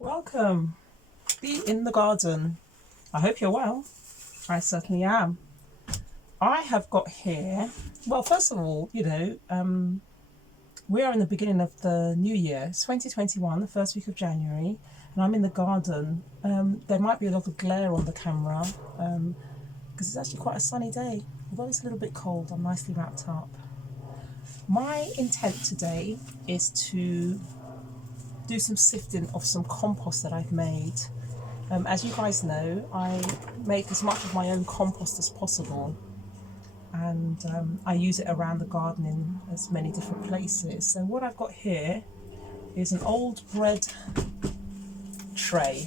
Welcome. Be in the garden. I hope you're well. I certainly am. I have got here, well, first of all, we are in the beginning of the new year. It's 2021, the first week of January, and I'm in the garden. There might be a lot of glare on the camera because it's actually quite a sunny day. Although it's a little bit cold, I'm nicely wrapped up. My intent today is to do some sifting of some compost that I've made. As you guys know, I make as much of my own compost as possible, and I use it around the garden in as many different places. So what I've got here is an old bread tray.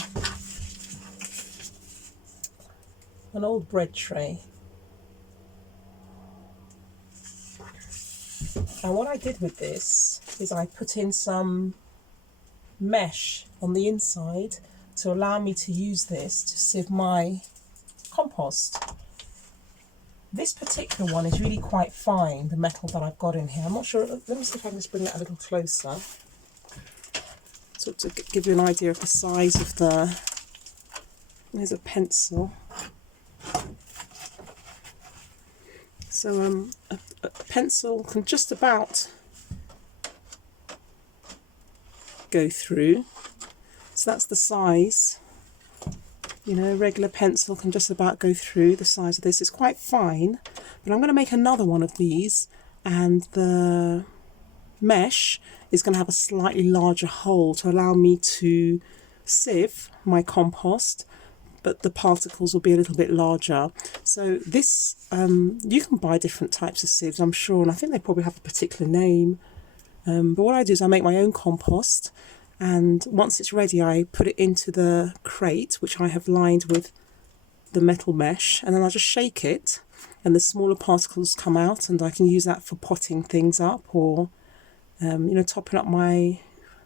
And what I did with this is I put in some mesh on the inside to allow me to use this to sieve my compost. This particular one is really quite fine, the metal that I've got in here. I'm not sure, let me see if I can just bring that a little closer. So to give you an idea of the size of there's a pencil. So a pencil can just about go through. So that's the size. Regular pencil can just about go through the size of this. It's quite fine, but I'm going to make another one of these, and the mesh is going to have a slightly larger hole to allow me to sieve my compost, but the particles will be a little bit larger. So this, you can buy different types of sieves, I'm sure, and I think they probably have a particular name. But what I do is I make my own compost, and once it's ready I put it into the crate, which I have lined with the metal mesh, and then I just shake it and the smaller particles come out, and I can use that for potting things up, or topping up my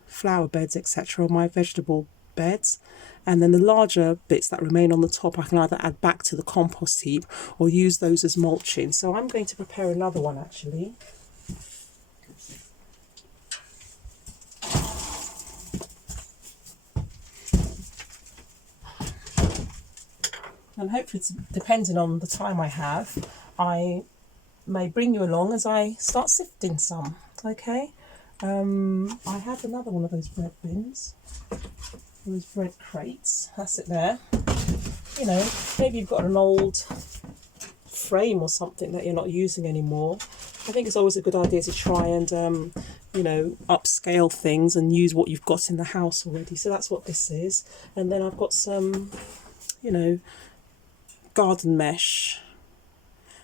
flower beds, etc., or my vegetable beds. And then the larger bits that remain on the top I can either add back to the compost heap or use those as mulching. So I'm going to prepare another one actually. And hopefully, depending on the time I have, I may bring you along as I start sifting some. Okay, I have another one of those bread bins, those bread crates. That's it there. Maybe you've got an old frame or something that you're not using anymore. I think it's always a good idea to try and upscale things and use what you've got in the house already. So that's what this is. And then I've got some, garden mesh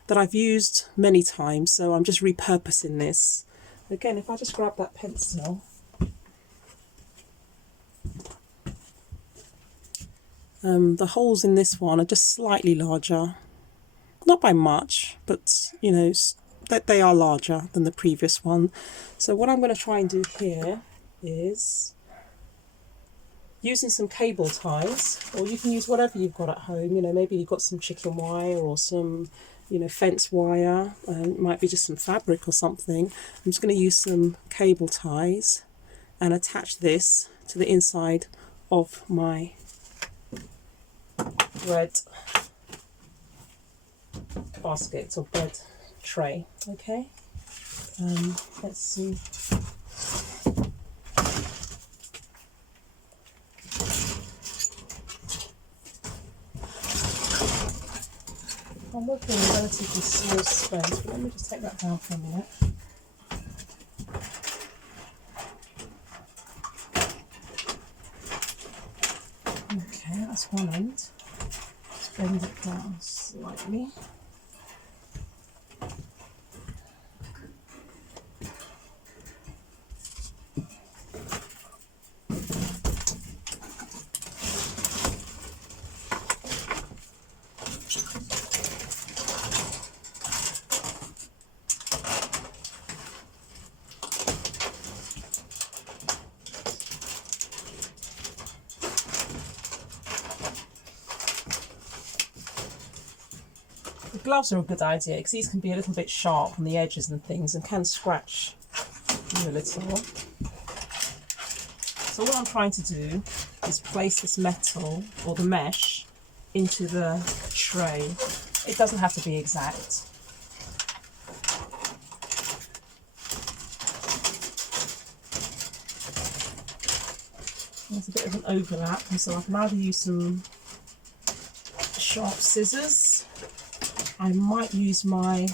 that I've used many times, so I'm just repurposing this. Again, if I just grab that pencil, the holes in this one are just slightly larger, not by much, but that they are larger than the previous one. So what I'm going to try and do here is using some cable ties, or you can use whatever you've got at home. Maybe you've got some chicken wire or some, fence wire. It might be just some fabric or something. I'm just going to use some cable ties and attach this to the inside of my bread basket or bread tray. Okay, let's see. I'm working in a relatively small space, but let me just take that down for a minute. Okay, that's one end. Just bend it down slightly. Gloves are a good idea because these can be a little bit sharp on the edges and things and can scratch you a little. So what I'm trying to do is place this metal or the mesh into the tray. It doesn't have to be exact. There's a bit of an overlap, and so I can either use some sharp scissors. I might use my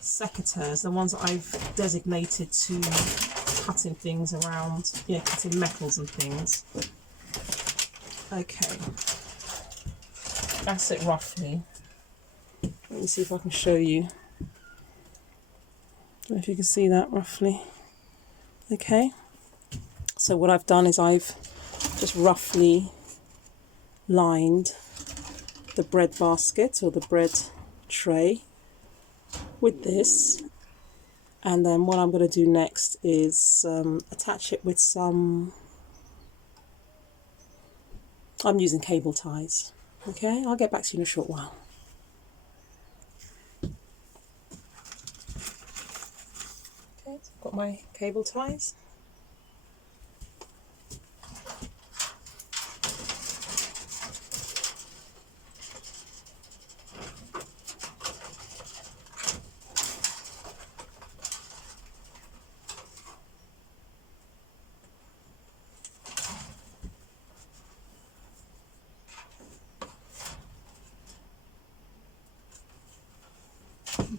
secateurs, the ones that I've designated to cutting things around, cutting metals and things. Okay, that's it roughly. Let me see if I can show you. Don't know if you can see that roughly. Okay, so what I've done is I've just roughly lined the bread basket or the bread tray with this, and then what I'm going to do next is attach it with some, I'm using cable ties. Okay, I'll get back to you in a short while. Okay, so I've got my cable ties.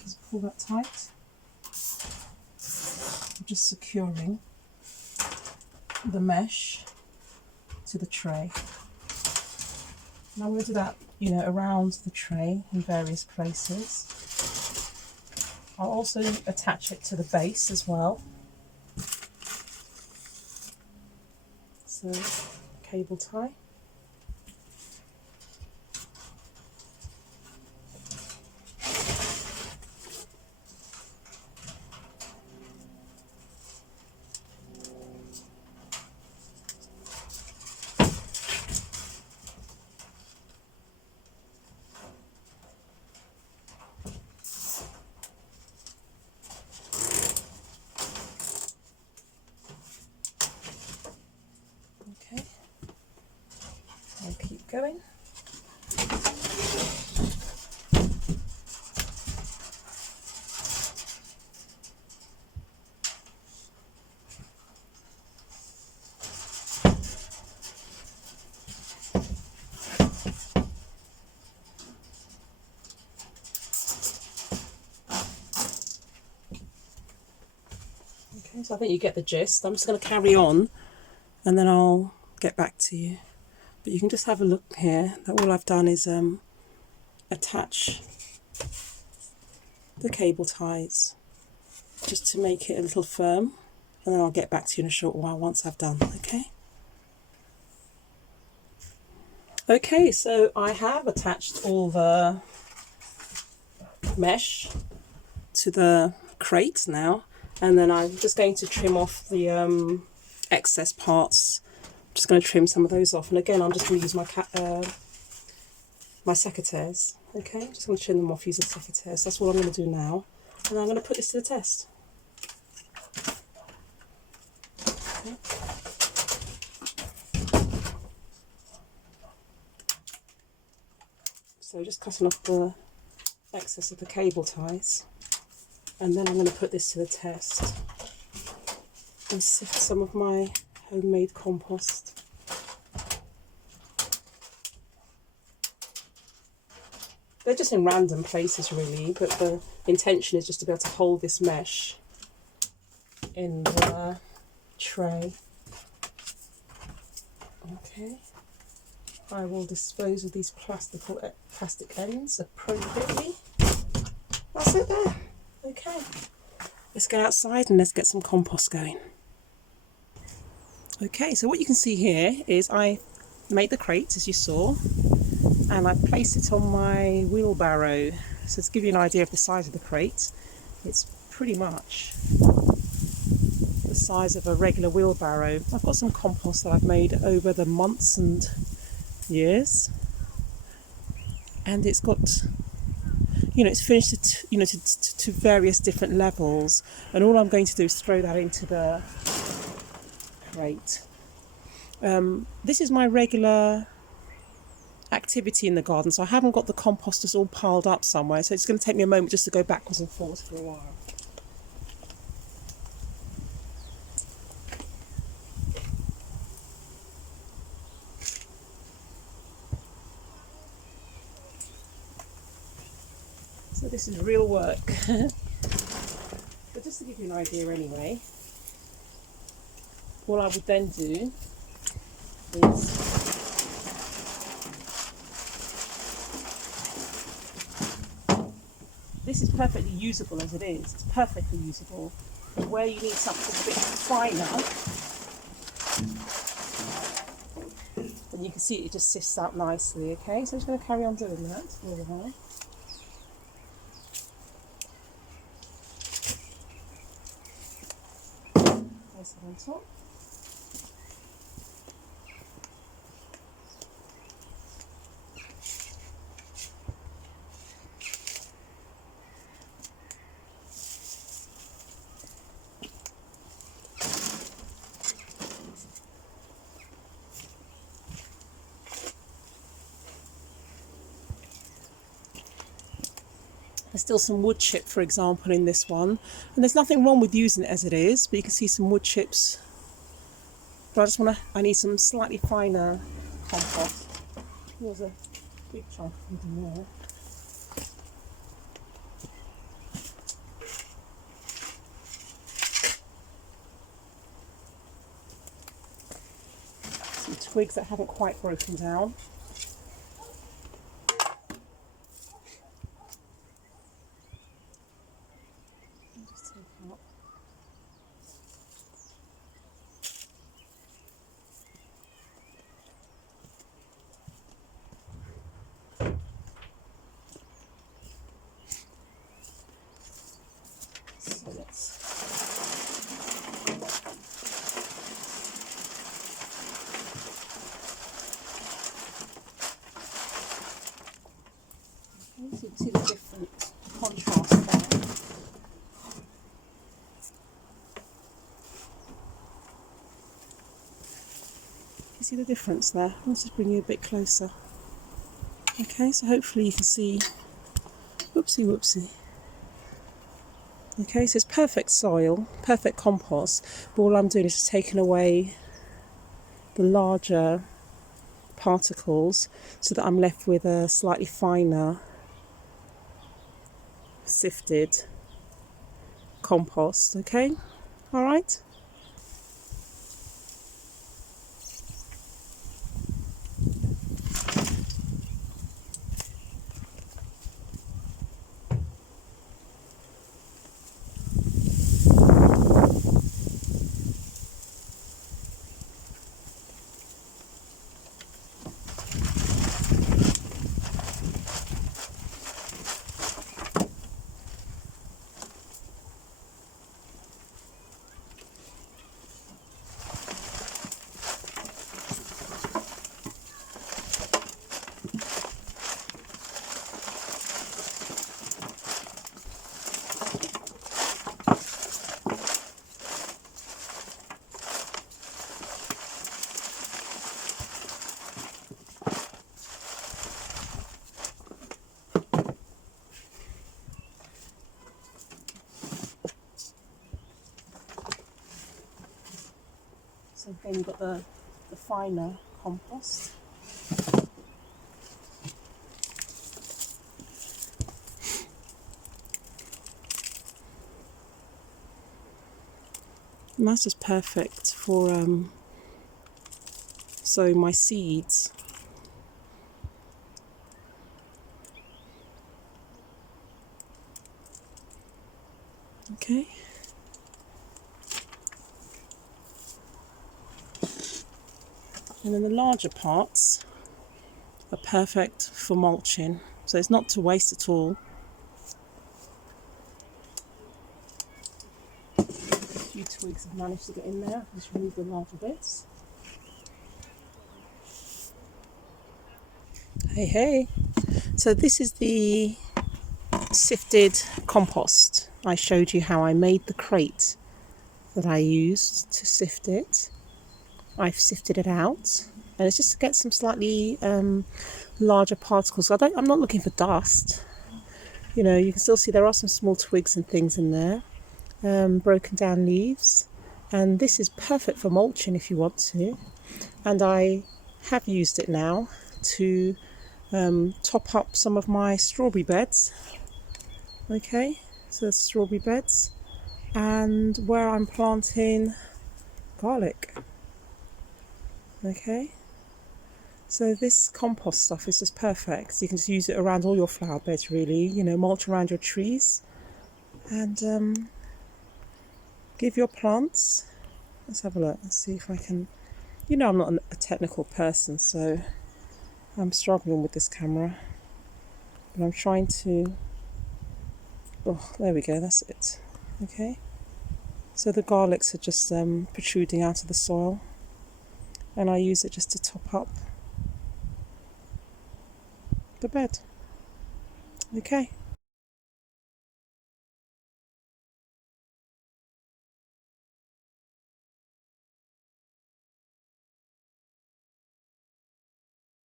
Just pull that tight. I'm just securing the mesh to the tray. And I'm going to do that, around the tray in various places. I'll also attach it to the base as well. So, cable tie. Okay, I'll keep going. Okay, so I think you get the gist. I'm just going to carry on and then I'll get back to you. But you can just have a look here that all I've done is attach the cable ties just to make it a little firm, and then I'll get back to you in a short while once I've done. Okay, so I have attached all the mesh to the crate now, and then I'm just going to trim off the excess parts. I'm just going to trim some of those off, and again I'm just going to use my secateurs. Okay, I'm just going to trim them off using secateurs. That's what I'm going to do now, and I'm going to put this to the test. Okay. So just cutting off the excess of the cable ties, and then I'm going to put this to the test and sift some of my homemade compost. They're just in random places really, but the intention is just to be able to hold this mesh in the tray. Okay, I will dispose of these plastic ends appropriately. That's it there. Okay, let's get outside and let's get some compost going. Okay, so what you can see here is I made the crate as you saw, and I placed it on my wheelbarrow. So to give you an idea of the size of the crate, it's pretty much the size of a regular wheelbarrow. I've got some compost that I've made over the months and years, and it's got, it's finished to various different levels, and all I'm going to do is throw that into the crate. This is my regular activity in the garden, so I haven't got the composters all piled up somewhere, so it's going to take me a moment just to go backwards and forwards for a while. So this is real work. But just to give you an idea anyway, what I would then do is this is perfectly usable as it is. It's perfectly usable. But where you need something a bit finer, and you can see it just sifts out nicely, okay? So I'm just going to carry on doing that for a while. Place it on top. There's still some wood chip, for example, in this one. And there's nothing wrong with using it as it is, but you can see some wood chips. But I need some slightly finer compost. There's a big chunk of wood in there. Some twigs that haven't quite broken down. You can see the different contrast there. You see the difference there? Let's just bring you a bit closer. Okay, so hopefully you can see. Whoopsie whoopsie. Okay, so it's perfect soil, perfect compost, but all I'm doing is just taking away the larger particles so that I'm left with a slightly finer sifted compost. Okay, all right. So then you've got the finer compost. And that's just perfect for sowing my seeds. Okay. And then the larger parts are perfect for mulching, so it's not to waste at all. A few twigs have managed to get in there. Just remove the larger bits. Hey, hey. So this is the sifted compost. I showed you how I made the crate that I used to sift it. I've sifted it out, and it's just to get some slightly larger particles. I'm not looking for dust. You know, you can still see there are some small twigs and things in there, broken down leaves, and this is perfect for mulching if you want to. And I have used it now to top up some of my strawberry beds. Okay, so strawberry beds, and where I'm planting garlic. Okay, so this compost stuff is just perfect. You can just use it around all your flower beds, really. You know, mulch around your trees, and give your plants. Let's have a look. Let's see if I can. You know, I'm not a technical person, so I'm struggling with this camera, but I'm trying to. Oh, there we go. That's it. Okay. So the garlics are just protruding out of the soil, and I use it just to top up the bed. Okay.